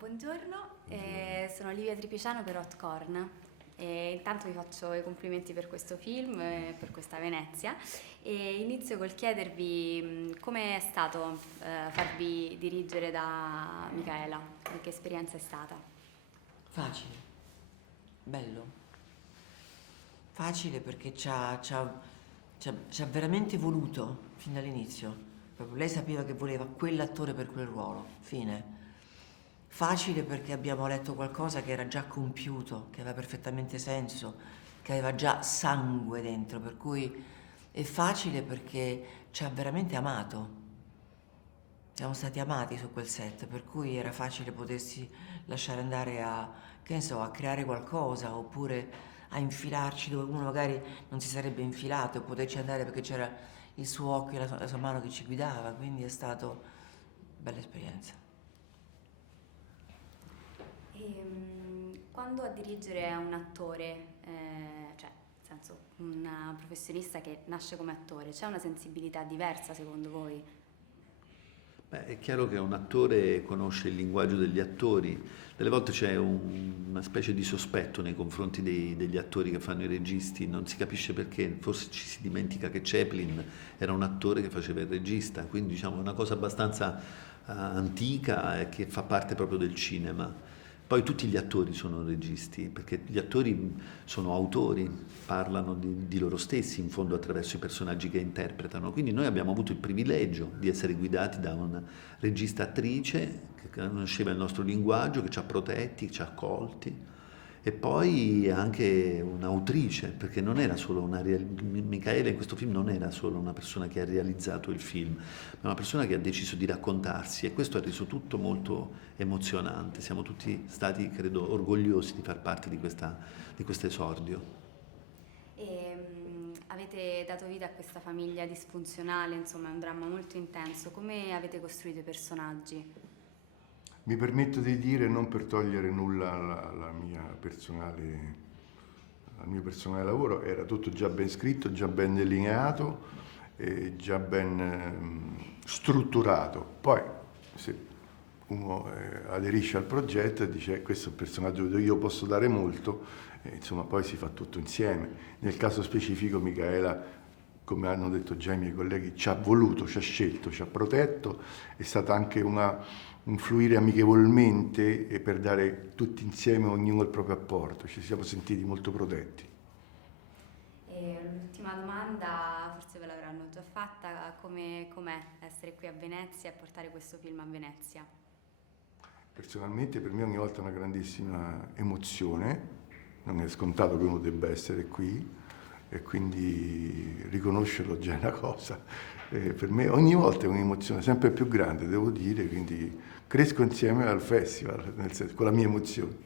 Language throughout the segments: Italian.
Buongiorno, sono Livia Tripiciano per Hotcorn. Intanto vi faccio i complimenti per questo film e per questa Venezia e inizio col chiedervi come è stato farvi dirigere da Micaela e che esperienza è stata? Facile, bello, facile perché ci ha veramente voluto fin dall'inizio. Proprio lei sapeva che voleva quell'attore per quel ruolo, fine. Facile perché abbiamo letto qualcosa che era già compiuto, che aveva perfettamente senso, che aveva già sangue dentro, per cui è facile perché ci ha veramente amato. Siamo stati amati su quel set, per cui era facile potersi lasciare andare a, che ne so, a creare qualcosa oppure a infilarci dove uno magari non si sarebbe infilato e poterci andare perché c'era il suo occhio e la sua mano che ci guidava, quindi è stata una bella esperienza. Quando a dirigere è un attore, cioè nel senso un professionista che nasce come attore, c'è una sensibilità diversa secondo voi? Beh, è chiaro che un attore conosce il linguaggio degli attori, delle volte c'è una specie di sospetto nei confronti degli attori che fanno i registi, non si capisce perché, forse ci si dimentica che Chaplin era un attore che faceva il regista, quindi diciamo è una cosa abbastanza antica e che fa parte proprio del cinema. Poi tutti gli attori sono registi, perché gli attori sono autori, parlano di loro stessi in fondo attraverso i personaggi che interpretano. Quindi noi abbiamo avuto il privilegio di essere guidati da una regista attrice che conosceva il nostro linguaggio, che ci ha protetti, che ci ha accolti. E poi anche un'autrice, perché non era solo Micaela in questo film non era solo una persona che ha realizzato il film, ma una persona che ha deciso di raccontarsi e questo ha reso tutto molto emozionante. Siamo tutti stati, credo, orgogliosi di far parte di questo esordio. Avete dato vita a questa famiglia disfunzionale, insomma è un dramma molto intenso. Come avete costruito i personaggi? Mi permetto di dire, non per togliere nulla al mio personale lavoro, era tutto già ben scritto, già ben delineato, già ben strutturato. Poi se uno aderisce al progetto e dice questo è un personaggio dove io posso dare molto, insomma poi si fa tutto insieme. Nel caso specifico Micaela, come hanno detto già i miei colleghi, ci ha voluto, ci ha scelto, ci ha protetto, è stata anche un fluire amichevolmente e per dare tutti insieme ognuno il proprio apporto, ci siamo sentiti molto protetti. L'ultima domanda, forse ve l'avranno già fatta, com'è essere qui a Venezia e portare questo film a Venezia? Personalmente per me ogni volta è una grandissima emozione, non è scontato che uno debba essere qui e quindi riconoscerlo già è una cosa. Per me ogni volta è un'emozione sempre più grande, devo dire, quindi cresco insieme al festival, nel senso, con la mia emozione.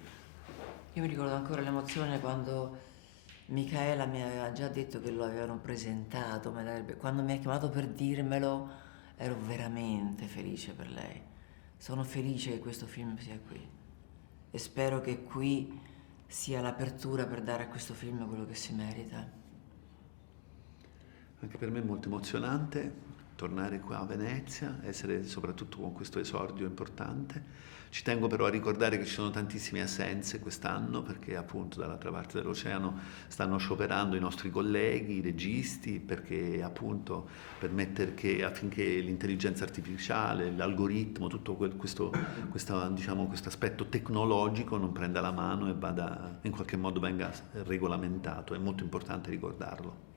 Io mi ricordo ancora l'emozione quando Micaela mi aveva già detto che lo avevano presentato, quando mi ha chiamato per dirmelo ero veramente felice per lei. Sono felice che questo film sia qui e spero che qui sia l'apertura per dare a questo film quello che si merita. Anche per me è molto emozionante tornare qua a Venezia, essere soprattutto con questo esordio importante. Ci tengo però a ricordare che ci sono tantissime assenze quest'anno perché appunto dall'altra parte dell'oceano stanno scioperando i nostri colleghi, i registi, perché appunto affinché l'intelligenza artificiale, l'algoritmo, tutto questo aspetto tecnologico non prenda la mano e in qualche modo venga regolamentato. È molto importante ricordarlo.